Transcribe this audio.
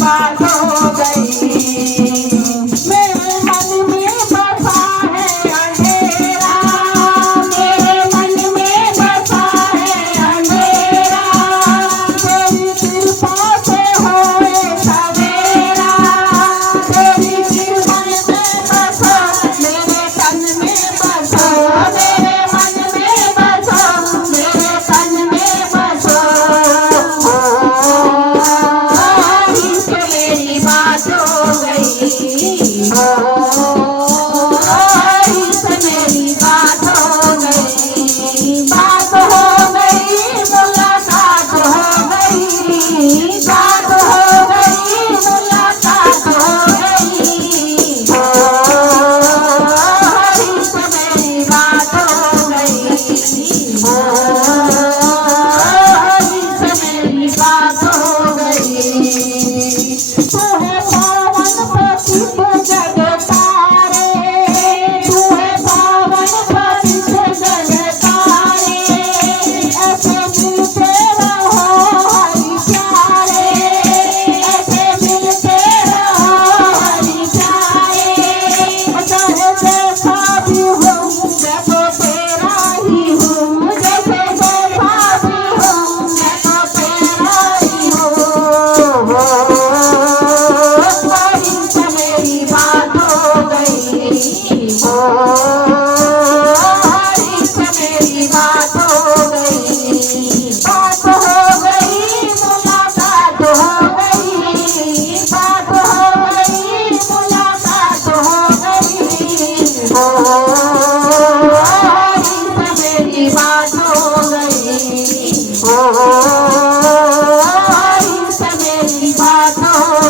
बात हो गई। मेरे मन में बसा है अंधेरा, मेरे मन में बसा है अंधेरा, तेरी कृपा से होए सवेरा, तेरी कृपा में बसा, मेरे तन में बसा, मेरे मन में बसा, मेरे तन में बसा। इससे मेरी बात हो गई, इससे मेरी बात हो गई, बात हो गई, मुलाकात हो गई, बात हो गई, मुलाकात हो गई। इससे मेरी बात हो गई, इससे मेरी बात हो गई। तू है पावन पतित जगतारे, तू है पावन पतित जगतारे, ऐसे मिलते रहो हरि प्यारे, ऐसे मिलते रहो हरि प्यारे। चाहे जैसा भी हो मैं तो तेरा ही हूँ, जैसे जैसा भी हो मैं तो तेरा ही हूँ। इससे मेरी बात हो गई, इससे मेरी बात हो गई, बात हो गई, मुलाकात हो गई, बात हो गई, मुलाकात हो गई। इससे मेरी बात हो गई, इससे मेरी बात हो